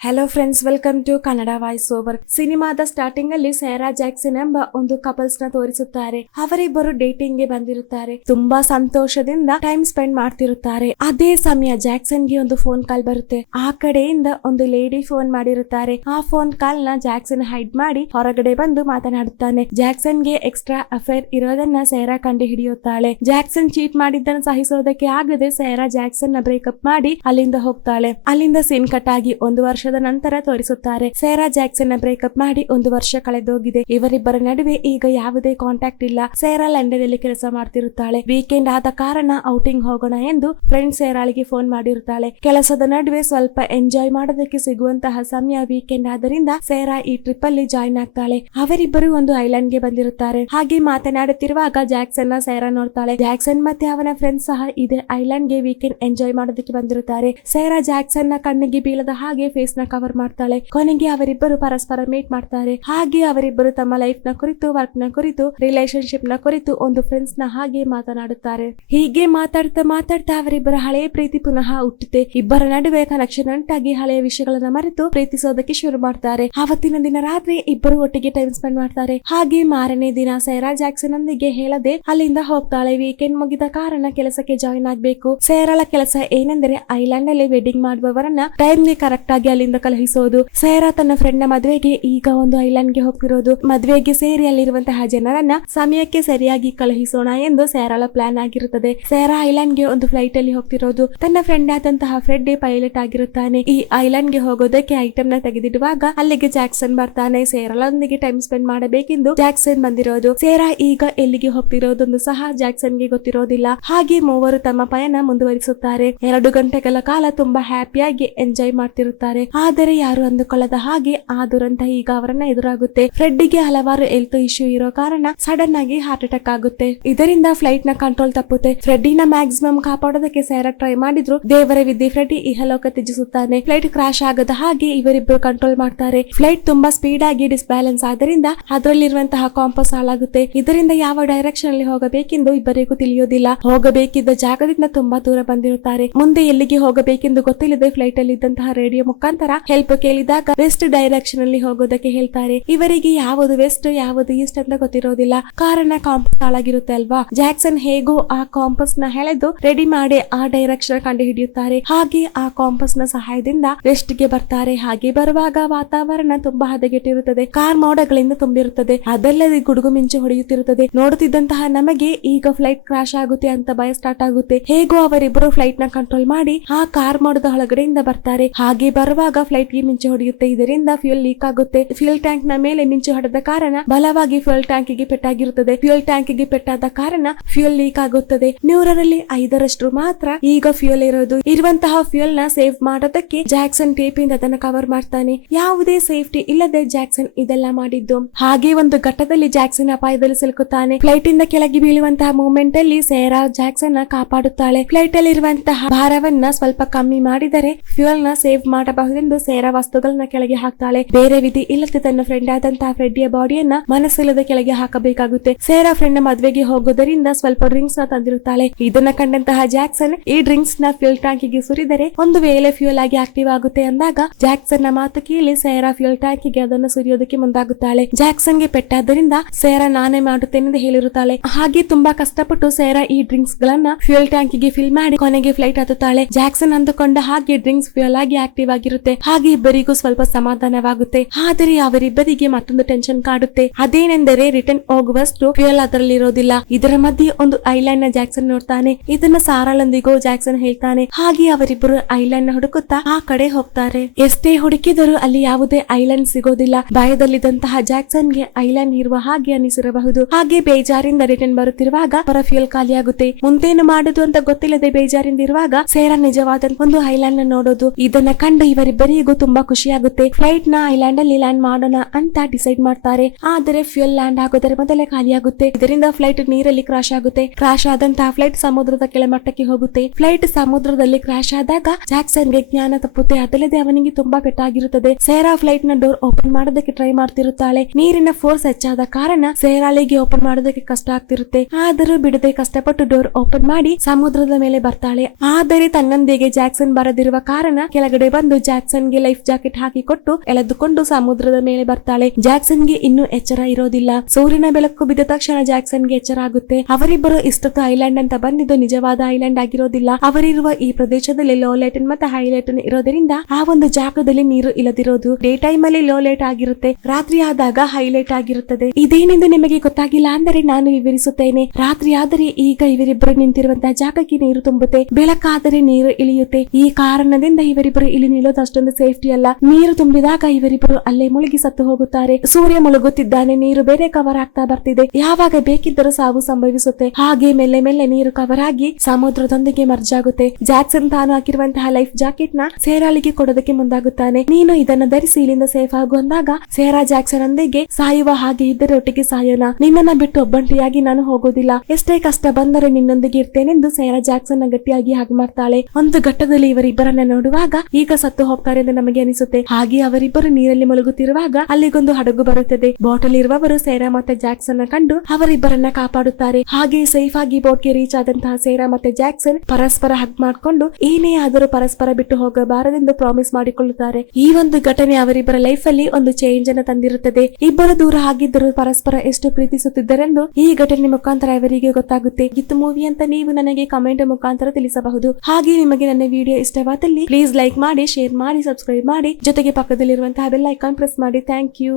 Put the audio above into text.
Hello friends welcome to Kannada voice over ಸಿನಿಮಾದ starting ಅಲ್ಲಿ Sarah Jackson ಎಂಬ ಒಂದು ಕಪಲ್ಸ್ನ ತೋರಿಸುತ್ತಾರೆ. ಅವರಿಬ್ಬರು ಡೇಟಿಂಗ್ಗೆ ಬಂದಿರುತ್ತಾರೆ. ತುಂಬಾ ಸಂತೋಷದಿಂದ ಟೈಮ್ ಸ್ಪೆಂಡ್ ಮಾಡ್ತಿರುತ್ತಾರೆ. ಅದೇ ಸಮಯ ಜಾಕ್ಸನ್ಗೆ ಒಂದು ಫೋನ್ ಕಾಲ್ ಬರುತ್ತೆ. ಆ ಕಡೆಯಿಂದ ಒಂದು ಲೇಡಿ ಫೋನ್ ಮಾಡಿರುತ್ತಾರೆ. ಆ ಫೋನ್ ಕಾಲ್ನ ಜಾಕ್ಸನ್ ಹೈಡ್ ಮಾಡಿ ಹೊರಗಡೆ ಬಂದು ಮಾತನಾಡುತ್ತಾನೆ. ಜಾಕ್ಸನ್ಗೆ ಎಕ್ಸ್ಟ್ರಾ ಅಫೇರ್ ಇರೋದನ್ನ ಸೈರಾ ಕಂಡು ಹಿಡಿಯುತ್ತಾಳೆ ಜಾಕ್ಸನ್ ಚೀಟ್ ಮಾಡಿದ್ದನ್ನು ಸಹಿಸೋದಕ್ಕೆ ಆಗದೆ ಸೈರಾ ಜಾಕ್ಸನ್ನ ಬ್ರೇಕಪ್ ಮಾಡಿ ಅಲ್ಲಿಂದ ಹೋಗ್ತಾಳೆ. ಅಲ್ಲಿಂದ ಸೀನ್ ಕಟ್ ಆಗಿ ಒಂದು ವರ್ಷದ ನಂತರ ತೋರಿಸುತ್ತಾರೆ. ಸೇರಾ ಜಾಕ್ಸನ್ನ ಬ್ರೇಕಪ್ ಮಾಡಿ ಒಂದು ವರ್ಷ ಕಳೆದೋಗಿದೆ. ಇವರಿಬ್ಬರ ನಡುವೆ ಈಗ ಯಾವುದೇ ಕಾಂಟ್ಯಾಕ್ಟ್ ಇಲ್ಲ. ಸೇರಾ ಲಂಡನ್ ಅಲ್ಲಿ ಕೆಲಸ ಮಾಡ್ತಿರುತ್ತಾಳೆ. ವೀಕೆಂಡ್ ಆದ ಕಾರಣ ಔಟಿಂಗ್ ಹೋಗೋಣ ಎಂದು ಫ್ರೆಂಡ್ ಸೇರಾಳಿಗೆ ಫೋನ್ ಮಾಡಿರುತ್ತಾಳೆ. ಕೆಲಸದ ನಡುವೆ ಸ್ವಲ್ಪ ಎಂಜಾಯ್ ಮಾಡೋದಕ್ಕೆ ಸಿಗುವಂತಹ ಸಮಯ ವೀಕೆಂಡ್ ಆದ್ದರಿಂದ ಸೇರಾ ಈ ಟ್ರಿಪ್ ಅಲ್ಲಿ ಜಾಯಿನ್ ಆಗ್ತಾಳೆ. ಅವರಿಬ್ಬರು ಒಂದು ಐಲ್ಯಾಂಡ್ಗೆ ಬಂದಿರುತ್ತಾರೆ. ಹಾಗೆ ಮಾತನಾಡುತ್ತಿರುವಾಗ ಜಾಕ್ಸನ್ನ ಸೇರಾ ನೋಡ್ತಾಳೆ. ಜಾಕ್ಸನ್ ಮತ್ತೆ ಅವನ ಫ್ರೆಂಡ್ ಸಹ ಇದೇ ಐಲ್ಯಾಂಡ್ಗೆ ವೀಕೆಂಡ್ ಎಂಜಾಯ್ ಮಾಡೋದಕ್ಕೆ ಬಂದಿರುತ್ತಾರೆ. ಸೇರಾ ಜಾಕ್ಸನ್ನ ಕಣ್ಣಿಗೆ ಬೀಳದ ಹಾಗೆ ಫೇಸ್ ನ ಕವರ್ ಮಾಡ್ತಾಳೆ. ಕೊನೆಗೆ ಅವರಿಬ್ಬರು ಪರಸ್ಪರ ಮೀಟ್ ಮಾಡ್ತಾರೆ. ಹಾಗೆ ಅವರಿಬ್ಬರು ತಮ್ಮ ಲೈಫ್ನ ಕುರಿತು ವರ್ಕ್ನ ಕುರಿತು ರಿಲೇಶನ್ಶಿಪ್ನ ಕುರಿತು ಒಂದು ಫ್ರೆಂಡ್ಸ್ನ ಹಾಗೆ ಮಾತನಾಡುತ್ತಾರೆ. ಹೀಗೆ ಮಾತಾಡ್ತಾ ಮಾತಾಡ್ತಾ ಅವರಿಬ್ಬರ ಹಳೆಯ ಪ್ರೀತಿ ಪುನಃ ಹುಟ್ಟುತ್ತೆ. ಇಬ್ಬರ ನಡುವೆ ಕನೆಕ್ಷನ್ ಉಂಟಾಗಿ ಹಳೆಯ ವಿಷಯಗಳನ್ನ ಮರೆತು ಪ್ರೀತಿಸೋದಕ್ಕೆ ಶುರು ಮಾಡ್ತಾರೆ. ಅವತ್ತಿನ ದಿನ ರಾತ್ರಿ ಇಬ್ಬರು ಒಟ್ಟಿಗೆ ಟೈಮ್ ಸ್ಪೆಂಡ್ ಮಾಡ್ತಾರೆ. ಹಾಗೆ ಮಾರನೇ ದಿನ ಸೈರಾ ಜಾಕ್ಸನ್ ನೊಂದಿಗೆ ಹೇಳದೆ ಅಲ್ಲಿಂದ ಹೋಗ್ತಾಳೆ. ವೀಕೆಂಡ್ ಮುಗಿದ ಕಾರಣ ಕೆಲಸಕ್ಕೆ ಜಾಯಿನ್ ಆಗ್ಬೇಕು. ಸೈರಾಳ ಕೆಲಸ ಏನೆಂದರೆ ಐಲ್ಯಾಂಡ್ ಅಲ್ಲಿ ವೆಡ್ಡಿಂಗ್ ಮಾಡುವವರನ್ನ ಟೈಮ್ಗೆ ಕರೆಕ್ಟ್ ಆಗಿ ಅಲ್ಲಿಂದ ಕಳುಹಿಸೋದು ಸೈರಾ ತನ್ನ ಫ್ರೆಂಡ್ನ ಮದುವೆಗೆ ಈಗ ಒಂದು ಐಲ್ಯಾಂಡ್ಗೆ ಹೋಗ್ತಿರೋದು. ಮದುವೆಗೆ ಸೇರಿ ಅಲ್ಲಿರುವಂತಹ ಜನರನ್ನ ಸಮಯಕ್ಕೆ ಸರಿಯಾಗಿ ಕಳುಹಿಸೋಣ ಎಂದು ಸೈರಾಲ ಪ್ಲಾನ್ ಆಗಿರುತ್ತದೆ. ಸೈರಾ ಐಲ್ಯಾಂಡ್ಗೆ ಒಂದು ಫ್ಲೈಟ್ ಅಲ್ಲಿ ಹೋಗ್ತಿರೋದು. ತನ್ನ ಫ್ರೆಂಡ್ ಆದಂತಹ ಫ್ರೆಡ್ ಪೈಲಟ್ ಆಗಿರುತ್ತಾನೆ. ಈ ಐಲ್ಯಾಂಡ್ಗೆ ಹೋಗೋದಕ್ಕೆ ಐಟಮ್ನ ತೆಗೆದಿಡುವಾಗ ಅಲ್ಲಿಗೆ ಜಾಕ್ಸನ್ ಬರ್ತಾನೆ. ಸೇರಾಲೊಂದಿಗೆ ಟೈಮ್ ಸ್ಪೆಂಡ್ ಮಾಡಬೇಕೆಂದು ಜಾಕ್ಸನ್ ಬಂದಿರೋದು. ಸೇರಾ ಈಗ ಎಲ್ಲಿಗೆ ಹೋಗ್ತಿರೋದೊಂದು ಸಹ ಜಾಕ್ಸನ್ಗೆ ಗೊತ್ತಿರೋದಿಲ್ಲ. ಹಾಗೆ ಮೂವರು ತಮ್ಮ ಪಯಣ ಮುಂದುವರಿಸುತ್ತಾರೆ. ಎರಡು ಗಂಟೆಗಳ ಕಾಲ ತುಂಬಾ ಹ್ಯಾಪಿಯಾಗಿ ಎಂಜಾಯ್ ಮಾಡ್ತಿರುತ್ತಾರೆ. ಆದರೆ ಯಾರು ಅಂದುಕೊಳ್ಳದ ಹಾಗೆ ಆ ದುರಂತ ಈಗ ಅವರನ್ನ ಎದುರಾಗುತ್ತೆ. ಫ್ರೆಡ್ಡಿಗೆ ಹಲವಾರು ಹೆಲ್ತ್ ಇಶ್ಯೂ ಇರೋ ಕಾರಣ ಸಡನ್ ಆಗಿ ಹಾರ್ಟ್ ಅಟ್ಯಾಕ್ ಆಗುತ್ತೆ. ಇದರಿಂದ ಫ್ಲೈಟ್ನ ಕಂಟ್ರೋಲ್ ತಪ್ಪುತ್ತೆ. ಫ್ರೆಡ್ಡಿನ ಮ್ಯಾಕ್ಸಿಮಮ್ ಕಾಪಾಡೋದಕ್ಕೆ ಸೈರಾ ಟ್ರೈ ಮಾಡಿದ್ರು. ದೇವರ ವಿದ್ಯೆ ಫ್ರೆಡ್ಡಿ, ಇಹಲೋಕ ತ್ಯಜಿಸುತ್ತಾನೆ. ಫ್ಲೈಟ್ ಕ್ರಾಶ್ ಆಗದ ಹಾಗೆ ಇವರಿಬ್ಬರು ಕಂಟ್ರೋಲ್ ಮಾಡ್ತಾರೆ. ಫ್ಲೈಟ್ ತುಂಬಾ ಸ್ಪೀಡ್ ಆಗಿ ಡಿಸ್ಬ್ಯಾಲೆನ್ಸ್ ಆದ್ರಿಂದ ಅದರಲ್ಲಿರುವಂತಹ ಕಾಂಪಸ್ ಹಾಳಾಗುತ್ತೆ. ಇದರಿಂದ ಯಾವ ಡೈರೆಕ್ಷನ್ ಅಲ್ಲಿ ಹೋಗಬೇಕೆಂದು ಇಬ್ಬರಿಗೂ ತಿಳಿಯೋದಿಲ್ಲ. ಹೋಗಬೇಕಿದ್ದ ಜಾಗದಿಂದ ತುಂಬಾ ದೂರ ಬಂದಿರುತ್ತಾರೆ. ಮುಂದೆ ಎಲ್ಲಿಗೆ ಹೋಗಬೇಕೆಂದು ಗೊತ್ತಿಲ್ಲದೆ ಫ್ಲೈಟ್ ಅಲ್ಲಿ ಇದ್ದಂತಹ ರೇಡಿಯೋ ಮುಖಾಂತರ ಹೆಲ್ಪ್ ಕೇಳಿದಾಗ ವೆಸ್ಟ್ ಡೈರೆಕ್ಷನ್ ಅಲ್ಲಿ ಹೋಗೋದಕ್ಕೆ ಹೇಳ್ತಾರೆ. ಇವರಿಗೆ ಯಾವುದು ವೆಸ್ಟ್ ಯಾವುದು ಈಸ್ಟ್ ಅಂತ ಗೊತ್ತಿರೋದಿಲ್ಲ. ಕಾರಣ ಕಾಂಪಸ್ ಹಾಳಾಗಿರುತ್ತೆ ಅಲ್ವಾ? ಜಾಕ್ಸನ್ ಹೇಗೋ ಆ ಕಾಂಪಸ್ನ ಎಳೆದು ರೆಡಿ ಮಾಡಿ ಆ ಡೈರೆಕ್ಷನ್ ಕಂಡು ಹಿಡಿಯುತ್ತಾರೆ ಹಾಗೆ ಆ ಕಾಂಪಸ್ನ ಸಹಾಯದಿಂದ ವೆಸ್ಟ್ಗೆ ಬರ್ತಾರೆ. ಹಾಗೆ ಬರುವಾಗ ವಾತಾವರಣ ತುಂಬಾ ಹದಗೆಟ್ಟಿರುತ್ತದೆ. ಕಾರ್ ಮೋಡಗಳಿಂದ ತುಂಬಿರುತ್ತದೆ. ಅದಲ್ಲದೆ ಗುಡುಗು ಮಿಂಚು ಹೊಡೆಯುತ್ತಿರುತ್ತದೆ. ನೋಡುತ್ತಿದ್ದಂತಹ ನಮಗೆ ಈಗ ಫ್ಲೈಟ್ ಕ್ರಾಶ್ ಆಗುತ್ತೆ ಅಂತ ಭಯ ಸ್ಟಾರ್ಟ್ ಆಗುತ್ತೆ. ಹೇಗೋ ಅವರಿಬ್ಬರು ಫ್ಲೈಟ್ನ ಕಂಟ್ರೋಲ್ ಮಾಡಿ ಆ ಕಾರ್ ಮೋಡದ ಒಳಗಡೆಯಿಂದ ಬರ್ತಾರೆ. ಹಾಗೆ ಬರುವಾಗ ಫ್ಲೈಟ್ಗೆ ಮಿಂಚು ಹೊಡೆಯುತ್ತೆ. ಇದರಿಂದ ಫ್ಯೂಲ್ ಲೀಕ್ ಆಗುತ್ತೆ. ಫ್ಯೂಲ್ ಟ್ಯಾಂಕ್ನ ಮೇಲೆ ಮಿಂಚು ಹೊಡೆದ ಕಾರಣ ಬಲವಾಗಿ ಫ್ಯೂಲ್ ಟ್ಯಾಂಕ್ಗೆ ಪೆಟ್ಟಾಗಿರುತ್ತದೆ. ಫ್ಯೂಲ್ ಟ್ಯಾಂಕ್ಗೆ ಪೆಟ್ಟಾದ ಕಾರಣ ಫ್ಯೂಲ್ ಲೀಕ್ ಆಗುತ್ತದೆ. ನೂರರಲ್ಲಿ ಐದರಷ್ಟು ಮಾತ್ರ ಈಗ ಫ್ಯೂಲ್ ಇರೋದು. ಇರುವಂತಹ ಫ್ಯೂಲ್ನ ಸೇವ್ ಮಾಡೋದಕ್ಕೆ ಜಾಕ್ಸನ್ ಟೇಪ್ ಇಂದ ಅದನ್ನ ಕವರ್ ಮಾಡ್ತಾನೆ. ಯಾವುದೇ ಸೇಫ್ಟಿ ಇಲ್ಲದೆ ಜಾಕ್ಸನ್ ಇದೆಲ್ಲ ಮಾಡಿದ್ದು. ಹಾಗೆ ಒಂದು ಘಟ್ಟದಲ್ಲಿ ಜಾಕ್ಸನ್ ಅಪಾಯದಲ್ಲಿ ಸಿಲುಕುತ್ತಾನೆ. ಫ್ಲೈಟ್ ಇಂದ ಕೆಳಗೆ ಬೀಳುವಂತಹ ಮೂಮೆಂಟ್ ಅಲ್ಲಿ ಸೇರಾ ಜಾಕ್ಸನ್ನ ಕಾಪಾಡುತ್ತಾಳೆ. ಫ್ಲೈಟ್ ಅಲ್ಲಿ ಇರುವಂತಹ ಭಾರವನ್ನ ಸ್ವಲ್ಪ ಕಮ್ಮಿ ಮಾಡಿದರೆ ಫ್ಯೂಲ್ನ ಸೇವ್ ಮಾಡಬಹುದೆಂದು ಸೇರಾ ವಸ್ತುಗಳನ್ನ ಕೆಳಗೆ ಹಾಕ್ತಾಳೆ. ಬೇರೆ ವಿಧಿ ಇಲ್ಲದೆ ತನ್ನ ಫ್ರೆಂಡ್ ಆದಂತಹ ಫ್ರೆಡ್ಡಿಯ ಬಾಡಿಯನ್ನ ಮನಸ್ಸಿಲ್ಲದ ಕೆಳಗೆ ಹಾಕಬೇಕಾಗುತ್ತೆ. ಸೇರಾ ಫ್ರೆಂಡ್ ಮದ್ವೆಗೆ ಹೋಗೋದರಿಂದ ಸ್ವಲ್ಪ ಡ್ರಿಂಕ್ಸ್ನ ತಂದಿರುತ್ತಾಳೆ. ಇದನ್ನ ಕಂಡಂತಹ ಜಾಕ್ಸನ್ ಈ ಡ್ರಿಂಕ್ಸ್ನ ಫ್ಯೂಲ್ ಟ್ಯಾಂಕಿಗೆ ಸುರಿದರೆ ಒಂದು ವೇಳೆ ಫ್ಯೂಲ್ ಆಗಿ ಆಕ್ಟಿವ್ ಆಗುತ್ತೆ ಅಂದಾಗ ಜಾಕ್ಸನ್ನ ಮಾತು ಕೇಳಿ ಸೇರಾ ಫ್ಯೂಲ್ ಟ್ಯಾಂಕಿಗೆ ಅದನ್ನು ಸುರಿಯೋದಕ್ಕೆ ಮುಂದಾಗುತ್ತಾಳೆ. ಜಾಕ್ಸನ್ಗೆ ಪೆಟ್ಟಾದ್ದರಿಂದ ಸೇರಾ ನಾನೇ ಮಾಡುತ್ತೇನೆ ಎಂದು ಹೇಳಿರುತ್ತಾಳೆ. ಹಾಗೆ ತುಂಬಾ ಕಷ್ಟಪಟ್ಟು ಸೇರಾ ಈ ಡ್ರಿಂಕ್ಸ್ ಗಳನ್ನ ಫ್ಯೂಲ್ ಟ್ಯಾಂಕಿಗೆ ಫಿಲ್ ಮಾಡಿ ಕೊನೆಗೆ ಫ್ಲೈಟ್ ಹತ್ತುತ್ತಾಳೆ. ಜಾಕ್ಸನ್ ಅಂದುಕೊಂಡ ಹಾಗೆ ಡ್ರಿಂಕ್ಸ್ ಫ್ಯೂಲ್ ಆಗಿ ಆಕ್ಟಿವ್ ಆಗಿರುತ್ತೆ. ಹಾಗೆ ಇಬ್ಬರಿಗೂ ಸ್ವಲ್ಪ ಸಮಾಧಾನವಾಗುತ್ತೆ. ಆದರೆ ಅವರಿಬ್ಬರಿಗೆ ಮತ್ತೊಂದು ಟೆನ್ಷನ್ ಕಾಡುತ್ತೆ. ಅದೇನೆಂದರೆ ರಿಟರ್ನ್ ಹೋಗುವಷ್ಟು ಫ್ಯೂಲ್ ಅದರಲ್ಲಿರೋದಿಲ್ಲ. ಇದರ ಮಧ್ಯೆ ಒಂದು ಐಲ್ಯಾಂಡ್ನ ಜಾಕ್ಸನ್ ನೋಡ್ತಾನೆ. ಇದನ್ನ ಸಾರಾಳೊಂದಿಗೂ ಜಾಕ್ಸನ್ ಹೇಳ್ತಾನೆ. ಹಾಗೆ ಅವರಿಬ್ಬರು ಐಲ್ಯಾಂಡ್ನ ಹುಡುಕುತ್ತಾ ಆ ಕಡೆ ಹೋಗ್ತಾರೆ. ಎಷ್ಟೇ ಹುಡುಕಿದರೂ ಅಲ್ಲಿ ಯಾವುದೇ ಐಲ್ಯಾಂಡ್ ಸಿಗೋದಿಲ್ಲ. ಭಯದಲ್ಲಿದ್ದಂತಹ ಜಾಕ್ಸನ್ಗೆ ಐಲ್ಯಾಂಡ್ ಇರುವ ಹಾಗೆ ಅನಿಸಿರಬಹುದು. ಹಾಗೆ ಬೇಜಾರಿಂದ ರಿಟರ್ನ್ ಬರುತ್ತಿರುವಾಗ ಅವರ ಫ್ಯೂಲ್ ಖಾಲಿಯಾಗುತ್ತೆ. ಮುಂದೇನು ಮಾಡುದು ಅಂತ ಗೊತ್ತಿಲ್ಲದೆ ಬೇಜಾರಿಂದ ಇರುವಾಗ ಸೇರಾ ನಿಜವಾದ ಒಂದು ಐಲ್ಯಾಂಡ್ನ ನೋಡೋದು. ಇದನ್ನ ಕಂಡು ಇವರಿಬ್ಬರಿಗೂ ತುಂಬಾ ಖುಷಿಯಾಗುತ್ತೆ. ಫ್ಲೈಟ್ನ ಐಲ್ಯಾಂಡ್ ಅಲ್ಲಿ ಲ್ಯಾಂಡ್ ಮಾಡೋಣ ಅಂತ ಡಿಸೈಡ್ ಮಾಡ್ತಾರೆ. ಆದರೆ ಫ್ಯೂಲ್ ಲ್ಯಾಂಡ್ ಆಗೋದರ ಮೊದಲೇ ಖಾಲಿಯಾಗುತ್ತೆ ಇದರಿಂದ ಫ್ಲೈಟ್ ನೀರಲ್ಲಿ ಕ್ರಾಶ್ ಆಗುತ್ತೆ. ಕ್ರಾಶ್ ಆದಂತಹ ಫ್ಲೈಟ್ ಸಮುದ್ರದ ಕೆಳಮಟ್ಟಕ್ಕೆ ಹೋಗುತ್ತೆ. ಫ್ಲೈಟ್ ಸಮುದ್ರದಲ್ಲಿ ಕ್ರಾಶ್ ಆದಾಗ ಜಾಕ್ಸನ್ಗೆ ಜ್ಞಾನ ತಪ್ಪುತ್ತೆ. ಅದಲ್ಲದೆ ಅವನಿಗೆ ತುಂಬಾ ಪೆಟ್ಟಾಗಿರುತ್ತದೆ. ಸೇರಾ ಫ್ಲೈಟ್ನ ಡೋರ್ ಓಪನ್ ಮಾಡೋದಕ್ಕೆ ಟ್ರೈ ಮಾಡ್ತಿರುತ್ತಾಳೆ. ನೀರಿನ ಫೋರ್ಸ್ ಹೆಚ್ಚಾದ ಕಾರಣ ಸೇರಾಳಿಗೆ ಓಪನ್ ಮಾಡೋದಕ್ಕೆ ಕಷ್ಟ ಆಗ್ತಿರುತ್ತೆ. ಆದರೂ ಬಿಡದೆ ಕಷ್ಟಪಟ್ಟು ಡೋರ್ ಓಪನ್ ಮಾಡಿ ಸಮುದ್ರದ ಮೇಲೆ ಬರ್ತಾಳೆ. ಆದರೆ ತನ್ನೊಂದಿಗೆ ಜಾಕ್ಸನ್ ಬರದಿರುವ ಕಾರಣ ಕೆಳಗಡೆ ಬಂದು ಜಾಕ್ ಜಾಕ್ಸನ್ಗೆ ಲೈಫ್ ಜಾಕೆಟ್ ಹಾಕಿ ಕೊಟ್ಟು ಎಳೆದುಕೊಂಡು ಸಮುದ್ರದ ಮೇಲೆ ಬರ್ತಾಳೆ. ಜಾಕ್ಸನ್ಗೆ ಇನ್ನೂ ಎಚ್ಚರ ಇರೋದಿಲ್ಲ. ಸೂರ್ಯನ ಬೆಳಕು ಬಿದ್ದ ತಕ್ಷಣ ಜಾಕ್ಸನ್ಗೆ ಎಚ್ಚರ ಆಗುತ್ತೆ. ಅವರಿಬ್ಬರು ಇಷ್ಟೊತ್ತು ಐಲ್ಯಾಂಡ್ ಅಂತ ಬಂದಿದ್ದು ನಿಜವಾದ ಐಲ್ಯಾಂಡ್ ಆಗಿರೋದಿಲ್ಲ. ಅವರಿರುವ ಈ ಪ್ರದೇಶದಲ್ಲಿ ಲೋ ಲೈಟನ್ ಮತ್ತೆ ಹೈಲೈಟನ್ ಇರೋದ್ರಿಂದ ಆ ಒಂದು ಜಾಗದಲ್ಲಿ ನೀರು ಇಲ್ಲದಿರೋದು. ಡೇ ಟೈಮ್ ಅಲ್ಲಿ ಲೋ ಲೈಟ್ ಆಗಿರುತ್ತೆ. ರಾತ್ರಿ ಆದಾಗ ಹೈಲೈಟ್ ಆಗಿರುತ್ತದೆ. ಇದೇನೆಂದು ನಿಮಗೆ ಗೊತ್ತಾಗಿಲ್ಲ ಅಂದರೆ ನಾನು ವಿವರಿಸುತ್ತೇನೆ. ರಾತ್ರಿ ಆದರೆ ಈಗ ಇವರಿಬ್ಬರು ನಿಂತಿರುವಂತಹ ಜಾಗಕ್ಕೆ ನೀರು ತುಂಬುತ್ತೆ. ಬೆಳಕಾದರೆ ನೀರು ಇಳಿಯುತ್ತೆ. ಈ ಕಾರಣದಿಂದ ಇವರಿಬ್ಬರು ಇಲ್ಲಿ ನಿಲ್ಲೋದು ಅಷ್ಟೊಂದು ಸೇಫ್ಟಿ ಅಲ್ಲ. ನೀರು ತುಂಬಿದಾಗ ಇವರಿಬ್ಬರು ಅಲ್ಲೇ ಮುಳುಗಿ ಸತ್ತು ಹೋಗುತ್ತಾರೆ. ಸೂರ್ಯ ಮುಳುಗುತ್ತಿದ್ದಾನೆ, ನೀರು ಬೇರೆ ಕವರ್ ಆಗ್ತಾ ಬರ್ತಿದೆ. ಯಾವಾಗ ಬೇಕಿದ್ದರೂ ಸಾವು ಸಂಭವಿಸುತ್ತೆ. ಹಾಗೆ ಮೆಲ್ಲೆ ಮೆಲ್ಲೆ ನೀರು ಕವರ್ ಆಗಿ ಸಮುದ್ರದೊಂದಿಗೆ ಮರ್ಜಾಗುತ್ತೆ ಜಾಕ್ಸನ್ ತಾನು ಹಾಕಿರುವಂತಹ ಲೈಫ್ ಜಾಕೆಟ್ನ ಸೇರಾಳಿಗೆ ಕೊಡೋದಕ್ಕೆ ಮುಂದಾಗುತ್ತಾನೆ. ನೀನು ಇದನ್ನ ಧರಿಸಿ ಇಲ್ಲಿಂದ ಸೇಫ್ ಆಗು ಅಂದಾಗ ಸೇರಾ ಜಾಕ್ಸನ್ ಒಂದಿಗೆ ಸಾಯುವ ಹಾಗೆ ಇದ್ದರೆ ಒಟ್ಟಿಗೆ ಸಾಯೋಣ. ನಿನ್ನನ್ನ ಬಿಟ್ಟು ಒಬ್ಬಂಟಿಯಾಗಿ ನಾನು ಹೋಗೋದಿಲ್ಲ. ಎಷ್ಟೇ ಕಷ್ಟ ಬಂದರೆ ನಿನ್ನೊಂದಿಗೆ ಇರ್ತೇನೆಂದು ಸೇರಾ ಜಾಕ್ಸನ್ನ ಗಟ್ಟಿಯಾಗಿ ಹಾಗೆ ಮಾಡ್ತಾಳೆ. ಒಂದು ಘಟ್ಟದಲ್ಲಿ ಇವರಿಬ್ಬರನ್ನ ನೋಡುವಾಗ ಈಗ ಸತ್ತು ಹೋಗ್ತಾರೆ ಎಂದು ನಮಗೆ ಅನಿಸುತ್ತೆ. ಹಾಗೆ ಅವರಿಬ್ಬರು ನೀರಲ್ಲಿ ಮುಳುಗುತ್ತಿರುವಾಗ ಅಲ್ಲಿಗೊಂದು ಹಡಗು ಬರುತ್ತದೆ. ಬಾಟಲ್ ಇರುವವರು ಸೇರಾ ಮತ್ತೆ ಜಾಕ್ಸನ್ ಕಂಡು ಅವರಿಬ್ಬರನ್ನ ಕಾಪಾಡುತ್ತಾರೆ. ಹಾಗೆ ಸೇಫ್ ಆಗಿ ಬೋಟ್ಗೆ ರೀಚ್ ಆದಂತಹ ಸೇರಾ ಮತ್ತೆ ಜಾಕ್ಸನ್ ಪರಸ್ಪರ ಹಗ್ ಮಾಡಿಕೊಂಡು ಏನೇ ಆದರೂ ಪರಸ್ಪರ ಬಿಟ್ಟು ಹೋಗಬಾರದೆಂದು ಪ್ರಾಮಿಸ್ ಮಾಡಿಕೊಳ್ಳುತ್ತಾರೆ. ಈ ಒಂದು ಘಟನೆ ಅವರಿಬ್ಬರ ಲೈಫ್ ಅಲ್ಲಿ ಒಂದು ಚೇಂಜ್ ಅನ್ನು ತಂದಿರುತ್ತದೆ. ಇಬ್ಬರು ದೂರ ಆಗಿದ್ದರೂ ಪರಸ್ಪರ ಎಷ್ಟು ಪ್ರೀತಿಸುತ್ತಿದ್ದರೆಂದು ಈ ಘಟನೆ ಮುಖಾಂತರ ಇವರಿಗೆ ಗೊತ್ತಾಗುತ್ತೆ. ಗಿತ್ತು ಮೂವಿ ಅಂತ ನೀವು ನನಗೆ ಕಮೆಂಟ್ ಮುಖಾಂತರ ತಿಳಿಸಬಹುದು. ಹಾಗೆ ನಿಮಗೆ ನನ್ನ ವಿಡಿಯೋ ಇಷ್ಟವಾದಲ್ಲಿ ಪ್ಲೀಸ್ ಲೈಕ್ ಮಾಡಿ ಶೇರ್ ಮಾಡಿ ಸಬ್ಸ್ಕ್ರೈಬ್ ಮಾಡಿ ಜೊತೆಗೆ ಪಕ್ಕದಲ್ಲಿರುವಂತಹ ಬೆಲ್ ಐಕಾನ್ ಪ್ರೆಸ್ ಮಾಡಿ. Thank you